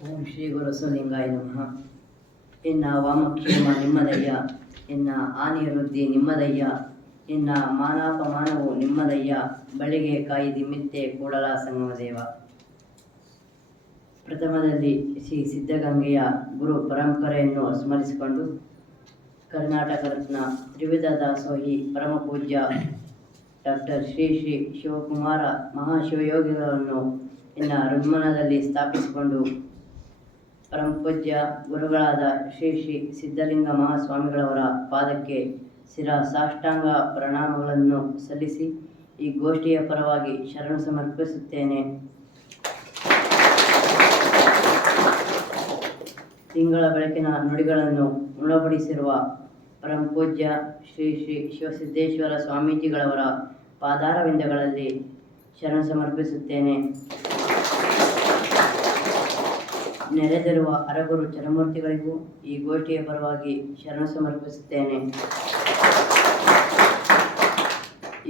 ಓಂ ಶ್ರೀ ಗುರುಸಲಿಂಗಾಯ ನಮಃ. ಇನ್ನ ವಾಮಕ್ಷೇಮ ನಿಮ್ಮದಯ್ಯ ಇನ್ನ ಆನಿರುದ್ಧಿ ನಿಮ್ಮದಯ್ಯ ಇನ್ನ ಮಾನಾಪಮಾನವು ನಿಮ್ಮದಯ್ಯ, ಬಳಿಗೆ ಕಾಯಿದಿ ಮಿತ್ತೆ ಕೂಡಲ ಸಂಗಮದೇವ ಪ್ರಥಮದಲ್ಲಿ ಶ್ರೀ ಸಿದ್ಧಗಂಗೆಯ ಗುರು ಪರಂಪರೆಯನ್ನು ಸ್ಮರಿಸಿಕೊಂಡು ಕರ್ನಾಟಕ ರತ್ನ ತ್ರಿವಿಧ ದಾಸೋಹಿ ಪರಮ ಪೂಜ್ಯ ಡಾಕ್ಟರ್ ಶ್ರೀ ಶ್ರೀ ಶಿವಕುಮಾರ ಮಹಾಶಿವಯೋಗಿಗಳನ್ನು ಇನ್ನ ಋಗ್ಮನದಲ್ಲಿ ಸ್ಥಾಪಿಸಿಕೊಂಡು ಪರಮಪೂಜ್ಯ ಗುರುಗಳಾದ ಶ್ರೀ ಶ್ರೀ ಸಿದ್ಧಲಿಂಗ ಮಹಾಸ್ವಾಮಿಗಳವರ ಪಾದಕ್ಕೆ ಶಿರ ಸಾಷ್ಟಾಂಗ ಪ್ರಣಾಮಗಳನ್ನು ಸಲ್ಲಿಸಿ ಈ ಗೋಷ್ಠಿಯ ಪರವಾಗಿ ಶರಣ ಸಮರ್ಪಿಸುತ್ತೇನೆ. ತಿಂಗಳ ಬೆಳಕಿನ ನುಡಿಗಳನ್ನು ಉಣಬಡಿಸಿರುವ ಪರಂಪೂಜ್ಯ ಶ್ರೀ ಶ್ರೀ ಶಿವಸಿದ್ದೇಶ್ವರ ಸ್ವಾಮೀಜಿಗಳವರ ಪಾದಾರವಿಂದಗಳಲ್ಲಿ ಶರಣ ಸಮರ್ಪಿಸುತ್ತೇನೆ. ನೆರೆದಿರುವ ಅರಗುರು ಚರಮೂರ್ತಿಗಳಿಗೂ ಈ ಗೋಷ್ಠಿಯ ಪರವಾಗಿ ಶರಣ ಸಮರ್ಪಿಸುತ್ತೇನೆ.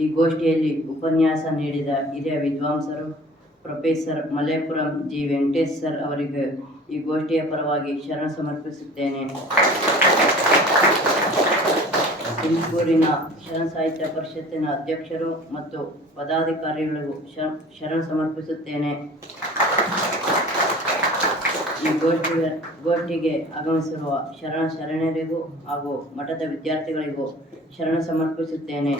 ಈ ಗೋಷ್ಠಿಯಲ್ಲಿ ಉಪನ್ಯಾಸ ನೀಡಿದ ಹಿರಿಯ ವಿದ್ವಾಂಸರು professor Malepuram G. Venkatesh sir ಅವರಿಗೆ ಈ ಗೋಷ್ಠಿಯ ಪರವಾಗಿ ಶರಣ ಸಮರ್ಪಿಸುತ್ತೇನೆ. ತುಮಕೂರಿನ ಶರಣ ಸಾಹಿತ್ಯ ಪರಿಷತ್ತಿನ ಅಧ್ಯಕ್ಷರು ಮತ್ತು ಪದಾಧಿಕಾರಿಗಳಿಗೂ ಶರ- ಶರಣ ಸಮರ್ಪಿಸುತ್ತೇನೆ. ಈ ಗೋಷ್ಠಿಗೆ ಗೋಷ್ಠಿಗೆ ಆಗಮಿಸಿರುವ ಶರಣ ಶರಣರಿಗೂ ಹಾಗೂ ಮಠದ ವಿದ್ಯಾರ್ಥಿಗಳಿಗೂ ಶರಣ ಸಮರ್ಪಿಸುತ್ತೇನೆ.